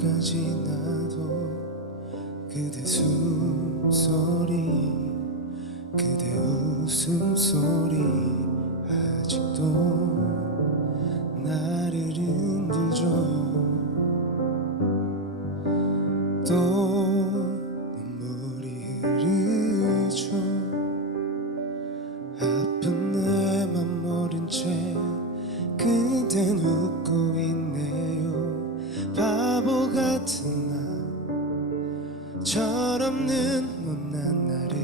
하루가 지나도 그대 숨소리 그대 웃음소리 아직도 나를 흔들죠. 또 같은 나 철없는 못난 나를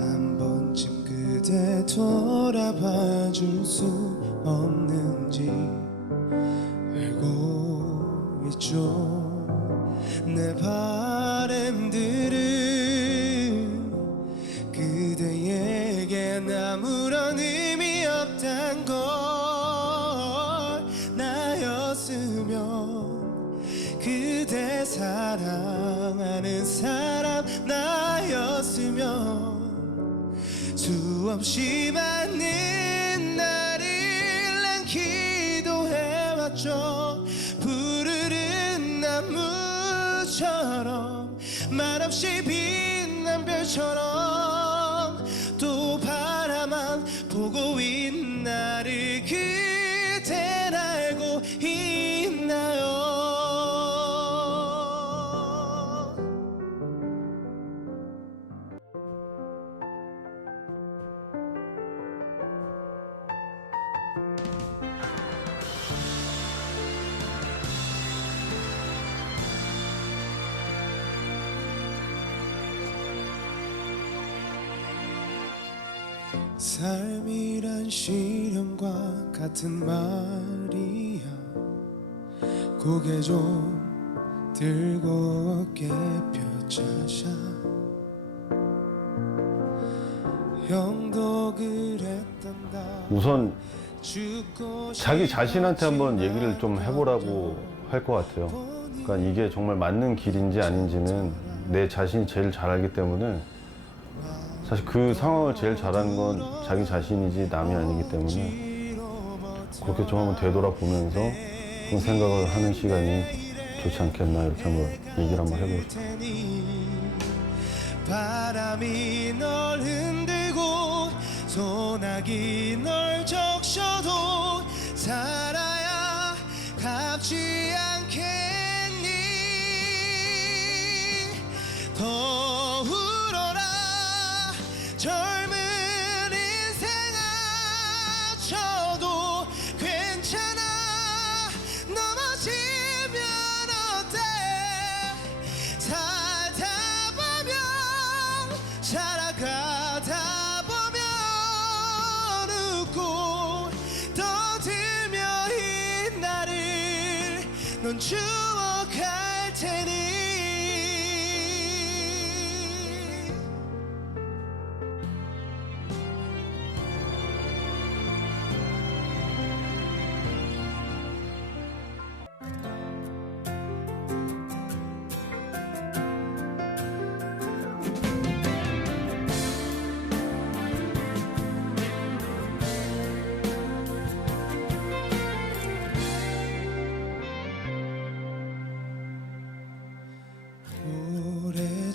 한 번쯤 그대 돌아봐 줄 수 없는지 사랑하는 사람 나였으면 수없이 많은 나를 난 기도해왔죠. 푸르른 나무처럼 말없이 빛난 별처럼 삶이란 시련과 같은 말이야 고개 좀 들고 어깨 펴자샤 형도 그랬단다 우선 자기 자신한테 한번 얘기를 좀 해보라고 할 것 같아요. 그러니까 이게 정말 맞는 길인지 아닌지는 내 자신이 제일 잘 알기 때문에 사실 그 상황을 제일 잘하는 건 자기 자신이지 남이 아니기 때문에 그렇게 좀 한번 되돌아보면서 좀 생각을 하는 시간이 좋지 않겠나 이렇게 한번 얘기를 한번 해보고 싶어요. Don't you?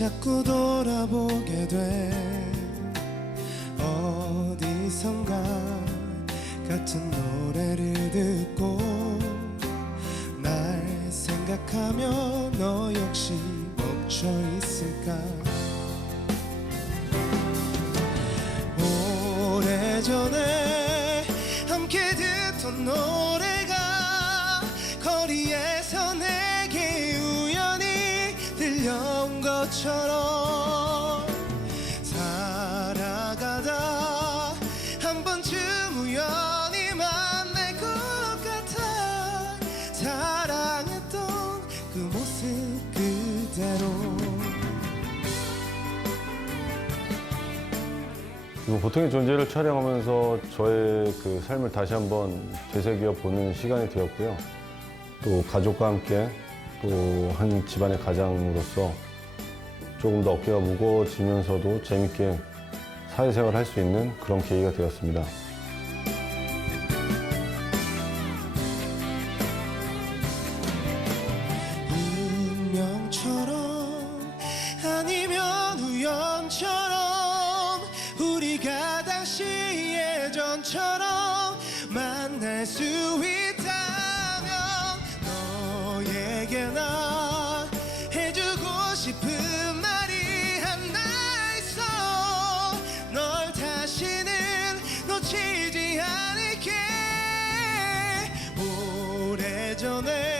자꾸 돌아보게 돼. 어디선가 같은 노래를 듣고 날 생각하며 너 역시 멈춰 있을까? 오래전에 함께 듣던 노래가 거리에서 내게 것처럼 살아가다 한 번쯤 우연히 만날 것 같아 사랑했던 그 모습 그대로 보통의 존재를 촬영하면서 저의 그 삶을 다시 한번 되새겨 보는 시간이 되었고요. 또 가족과 함께 또 한 집안의 가장으로서 조금 더 어깨가 무거워지면서도 재밌게 사회생활을 할수 있는 그런 계기가 되었습니다. 우리가 다시 예전처럼 만날 수 있 전에